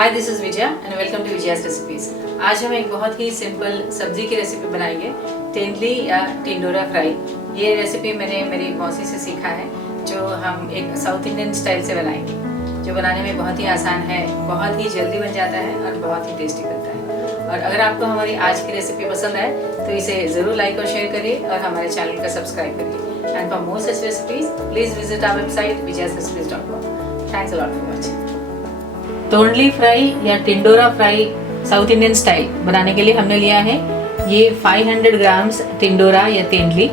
Hi, this is Vijaya and welcome to Vijaya's recipes. आज हम एक बहुत ही सिंपल सब्जी की रेसिपी बनाएंगे, तेंदली या टिंडोरा फ्राई। ये रेसिपी मैंने मेरी मौसी से सीखा है, जो हम एक साउथ इंडियन स्टाइल से बनाएंगे, जो बनाने में बहुत ही आसान है, बहुत ही जल्दी बन जाता है और बहुत ही टेस्टी बनता है। और अगर आपको हमारी आज की रेसिपी पसंद आए तो इसे ज़रूर लाइक और शेयर करिए और हमारे चैनल को सब्सक्राइब करिए। And for more such recipes please visit our website vijayasrecipes.com। Thanks a lot for watching. Tondli fry या tindora fry South Indian style बनाने के लिए हमने लिया है ये 500 ग्राम्स टिंडोरा या तेंदली,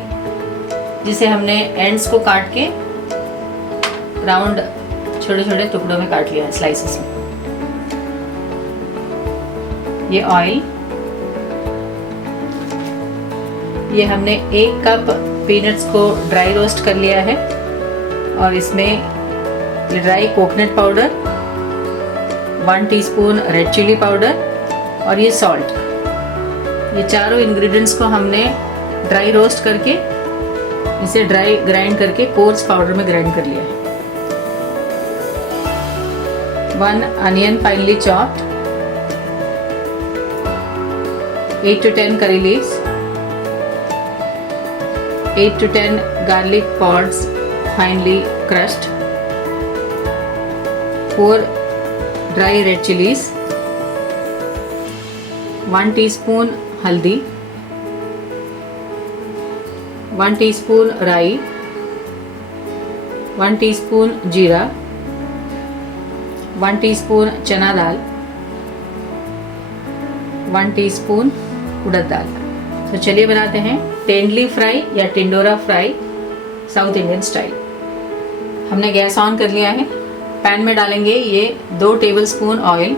जिसे हमने एंड्स को काट के राउंड छोटे छोटे टुकड़ों में काट लिया है, स्लाइसेस में। ये ऑयल, ये हमने 1 कप पीनट्स को ड्राई रोस्ट कर लिया है और इसमें ये dry coconut powder, 1 teaspoon red chilli powder और ये सॉल्ट, ये चारों इंग्रेडिएंट्स को हमने ड्राई रोस्ट करके इसे ड्राई ग्राइंड करके कोर्स पाउडर में ग्राइंड कर लिया है। 1 onion finally chopped, 8 to 10 curry leaves, 8 to 10 garlic pods finely crushed, 4 dry red chilies, 1 teaspoon haldi, 1 teaspoon राई, 1 teaspoon जीरा, 1 teaspoon चना दाल, 1 teaspoon उड़द दाल। तो चलिए बनाते हैं तेंदली फ्राई या tindora fry South Indian style. हमने गैस ऑन कर लिया है। पैन में डालेंगे ये 2 टेबलस्पून ऑयल,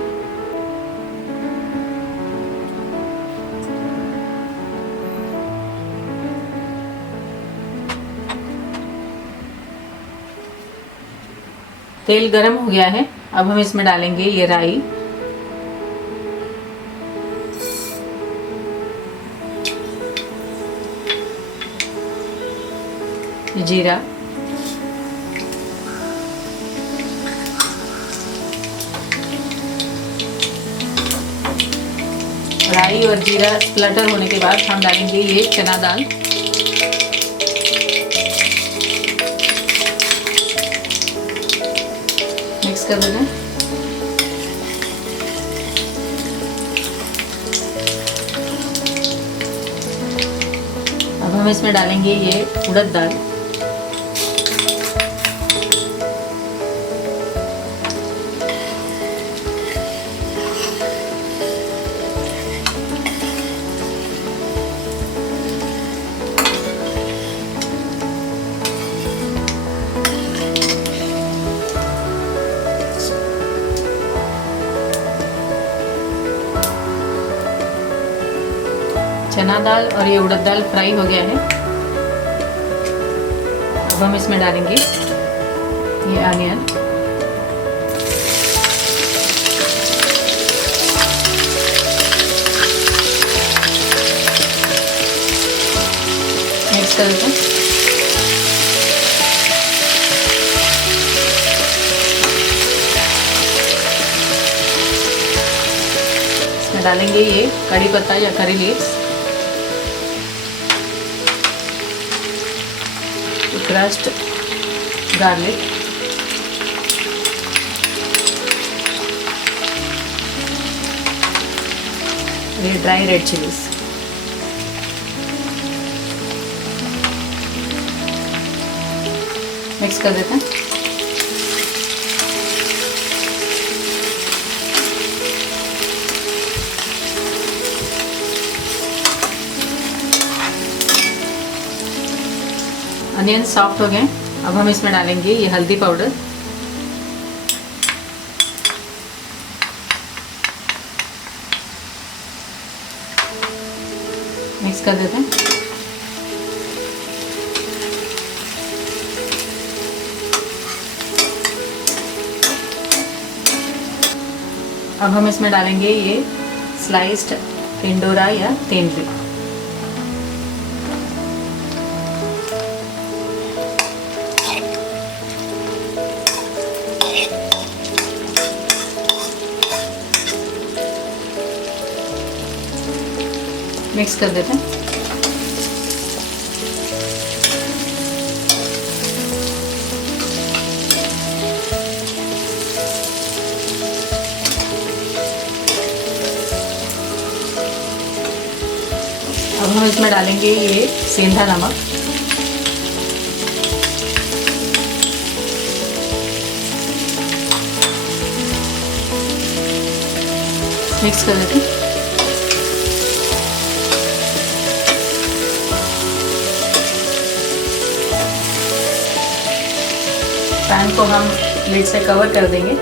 तेल गरम हो गया है। अब हम इसमें डालेंगे ये राई, जीरा, राई और जीरा स्प्लटर होने के बाद हम डालेंगे ये चना दाल, मिक्स कर देना। अब हम इसमें डालेंगे ये उड़द दाल, चना दाल और ये उड़द दाल फ्राई हो गया है। अब हम इसमें डालेंगे ये अनियन, मिक्स कर देते हैं। इसमें डालेंगे ये कड़ी पत्ता या करी लीव्स, क्रश्ड गार्लिक, ये ड्राई रेड चिलीज, मिक्स कर देते हैं। अनियन सॉफ्ट हो गए। अब हम इसमें डालेंगे ये हल्दी पाउडर, मिक्स कर देते हैं। अब हम इसमें डालेंगे ये स्लाइस्ड टिंडोरा या तेंदली, मिक्स कर देते हैं। अब हम इसमें डालेंगे ये सेंधा नमक, मिक्स कर देते हैं। पैन को हम लिड से कवर कर देंगे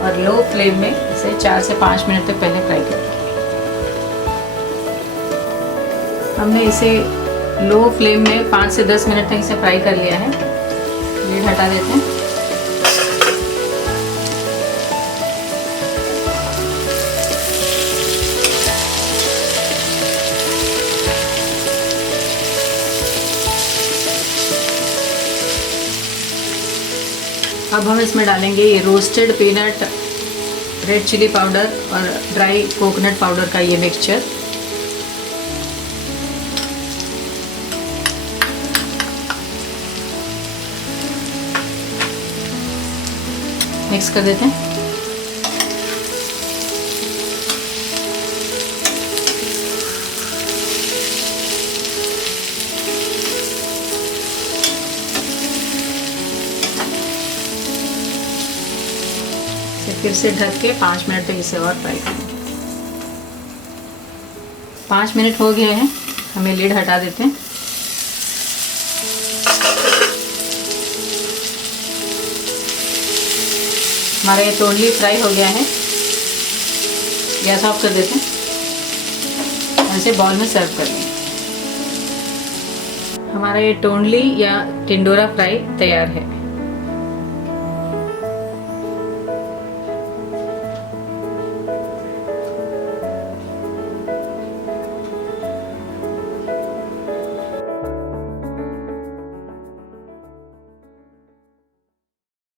और लो फ्लेम में इसे 4 से 5 मिनट तक पहले फ्राई करें। हमने इसे लो फ्लेम में 5 से 10 मिनट तक इसे फ्राई कर लिया है। लिड हटा देते हैं। अब हम इसमें डालेंगे ये roasted peanut, red chilli powder और ड्राई कोकोनट पाउडर का ये मिक्सचर। मिक्स कर देते हैं। फिर से ढक के 5 मिनट तक इसे और फ्राई करेंगे। 5 मिनट हो गए हैं, हमें लिड हटा देते हैं। हमारा ये टोंडली फ्राई हो गया है। गैस ऑफ कर देते हैं। ऐसे बॉल में सर्व कर लेंगे। हमारा ये टोंडली या टिंडोरा फ्राई तैयार है।